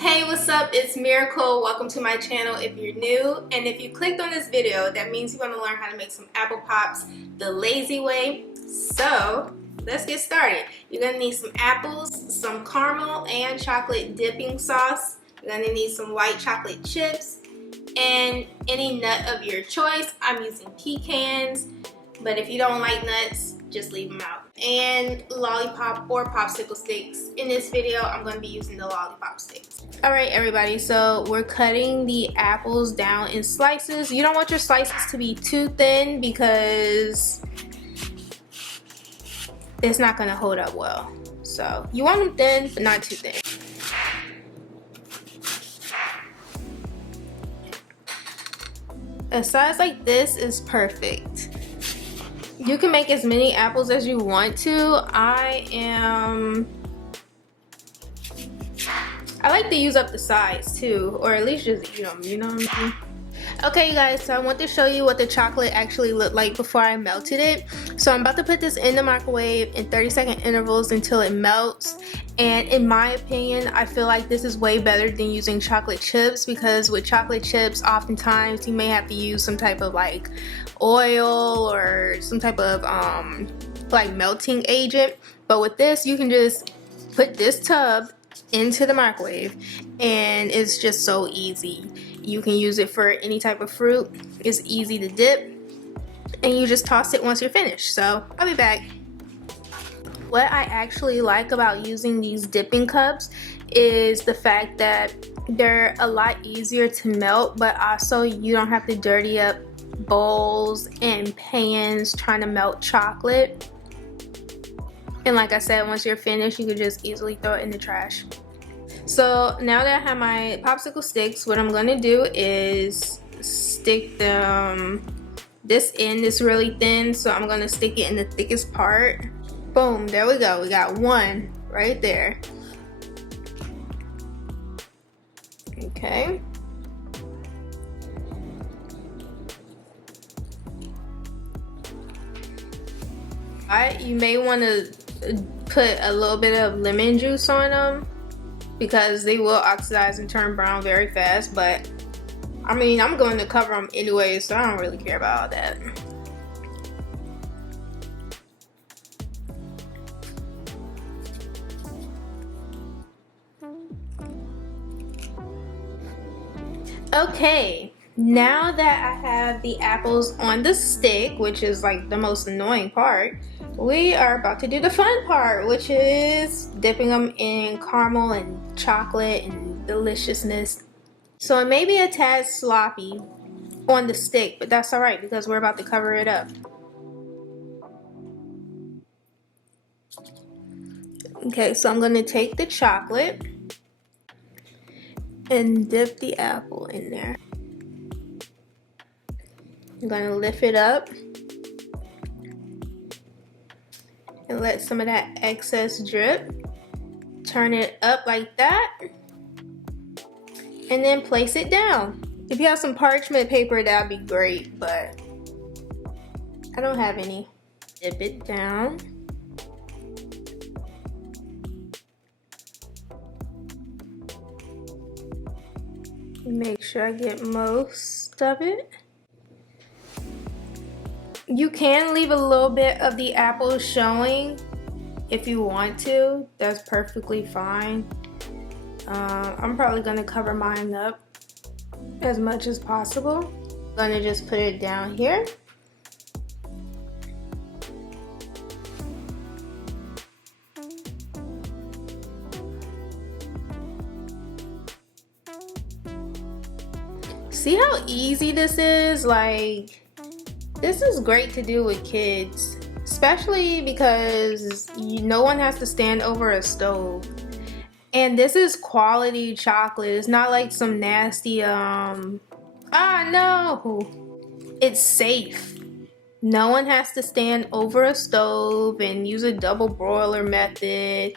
Hey, what's up? It's Miracle. Welcome to my channel if you're new. And if you clicked on this video, that means you want to learn how to make some apple pops the lazy way. So let's get started. You're going to need some apples, some caramel and chocolate dipping sauce. You're going to need some white chocolate chips and any nut of your choice. I'm using pecans, but if you don't like nuts, just leave them out. And lollipop or popsicle sticks. In this video, I'm going to be using the lollipop sticks. Alright everybody, so we're cutting the apples down in slices. You don't want your slices to be too thin because it's not going to hold up well. So you want them thin, but not too thin. A size like this is perfect. You can make as many apples as you want to. I like to use up the sides too, or at least just eat them, you know what I mean? Okay you guys, so I want to show you what the chocolate actually looked like before I melted it. So I'm about to put this in the microwave in 30-second intervals until it melts. And in my opinion, I feel like this is way better than using chocolate chips, because with chocolate chips, oftentimes you may have to use some type of like oil or some type of like melting agent. But with this, you can just put this tub into the microwave and it's just so easy. You can use it for any type of fruit. It's easy to dip and you just toss it once you're finished. So I'll be back. What I actually like about using these dipping cups is the fact that they're a lot easier to melt, but also you don't have to dirty up bowls and pans trying to melt chocolate. And like I said, once you're finished, you can just easily throw it in the trash. So now that I have my popsicle sticks, what I'm going to do is stick this end is really thin, so I'm going to stick it in the thickest part. Boom, there we go. We got one right there. Okay. You may want to put a little bit of lemon juice on them because they will oxidize and turn brown very fast, but I mean, I'm going to cover them anyway, so I don't really care about all that. Okay, now that I have the apples on the stick, which is like the most annoying part, we are about to do the fun part, which is dipping them in caramel and chocolate and deliciousness. So it may be a tad sloppy on the stick, but that's alright because we're about to cover it up. Okay, so I'm going to take the chocolate and dip the apple in there. I'm going to lift it up and let some of that excess drip. Turn it up like that and then place it down. If you have some parchment paper, that would be great, but I don't have any. Dip it down. Make sure I get most of it. You can leave a little bit of the apple showing if you want to. That's perfectly fine. I'm probably gonna cover mine up as much as possible. I'm gonna just put it down here. See how easy this is? Like, this is great to do with kids, especially because no one has to stand over a stove. And this is quality chocolate. It's not like some nasty, no. It's safe. No one has to stand over a stove and use a double broiler method.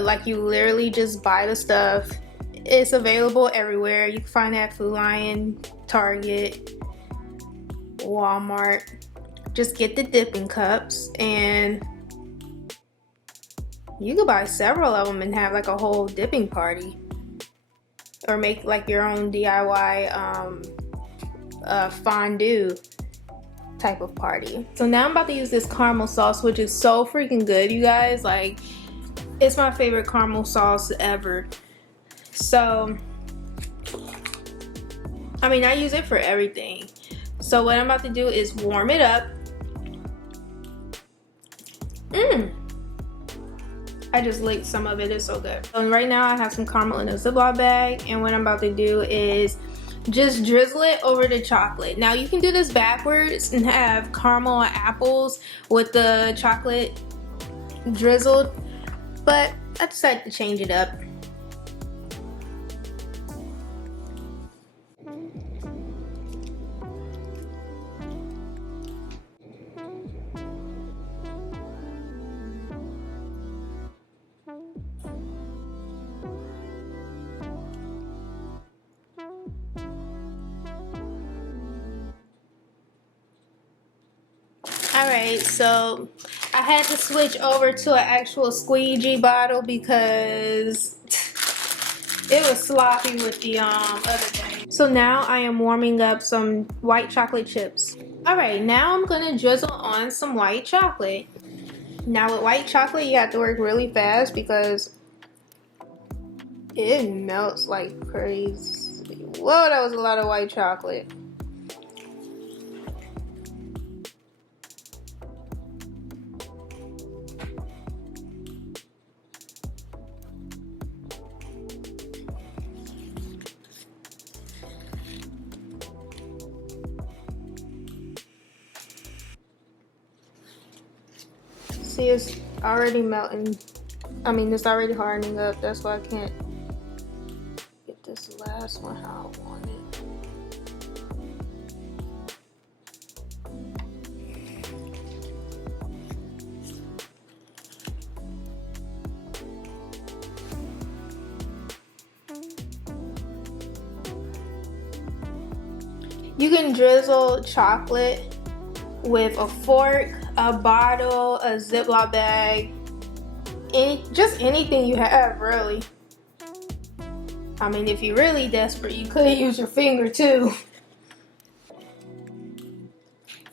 Like, you literally just buy the stuff. It's available everywhere. You can find it at Food Lion, Target, Walmart. Just get the dipping cups and you could buy several of them and have like a whole dipping party. or make like your own DIY fondue type of party. So now I'm about to use this caramel sauce, which is so freaking good, you guys. Like, it's my favorite caramel sauce ever. So I mean, I use it for everything. So what I'm about to do is warm it up. I just licked some of it. It's so good. So right now I have some caramel in a Ziploc bag, and what I'm about to do is just drizzle it over the chocolate. Now you can do this backwards and have caramel and apples with the chocolate drizzled, but I decided to change it up. Alright, so I had to switch over to an actual squeegee bottle because it was sloppy with the other thing. So now I am warming up some white chocolate chips. Alright, now I'm gonna drizzle on some white chocolate. Now with white chocolate you have to work really fast because it melts like crazy. Whoa, that was a lot of white chocolate. See, it's already melting. I mean, it's already hardening up. That's why I can't get this last one how I want it. You can drizzle chocolate with a fork, a bottle, a Ziploc bag, just anything you have, really. I mean, if you're really desperate, you could use your finger too.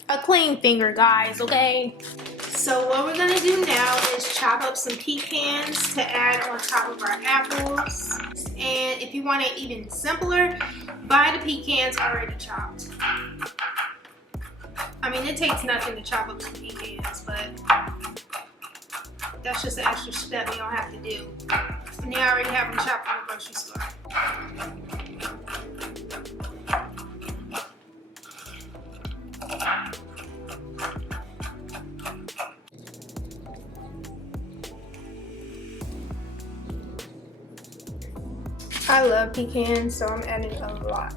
A clean finger, guys, okay? So what we're gonna do now is chop up some pecans to add on top of our apples. And if you want it even simpler, buy the pecans already chopped. I mean, it takes nothing to chop up some pecans, but that's just an extra step you don't have to do. And you already have them chopped from the grocery store. I love pecans, so I'm adding a lot.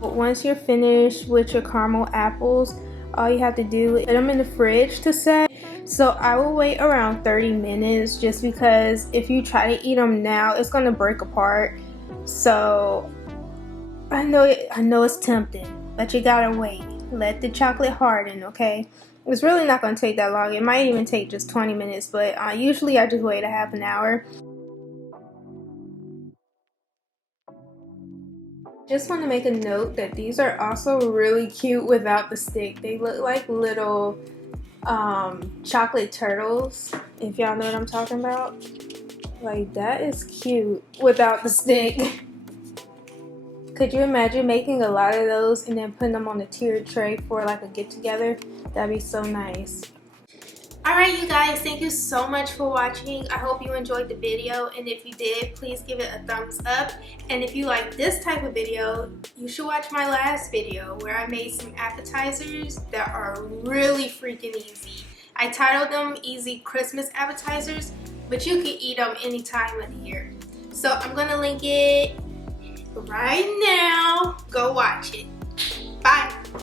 Once you're finished with your caramel apples, all you have to do is put them in the fridge to set. So I will wait around 30 minutes just because if you try to eat them now, it's gonna break apart. So I know it's tempting, but you gotta wait. Let the chocolate harden, okay? It's really not gonna take that long. It might even take just 20 minutes, but usually I just wait a half an hour. Just want to make a note that these are also really cute without the stick. They look like little chocolate turtles, if y'all know what I'm talking about. Like, that is cute without the stick. Could you imagine making a lot of those and then putting them on a tiered tray for like a get together? That'd be so nice. Alright, you guys, thank you so much for watching. I hope you enjoyed the video, and if you did, please give it a thumbs up. And if you like this type of video, you should watch my last video where I made some appetizers that are really freaking easy. I titled them Easy Christmas Appetizers. but you can eat them any time of the year. So I'm gonna link it right now. Go watch it.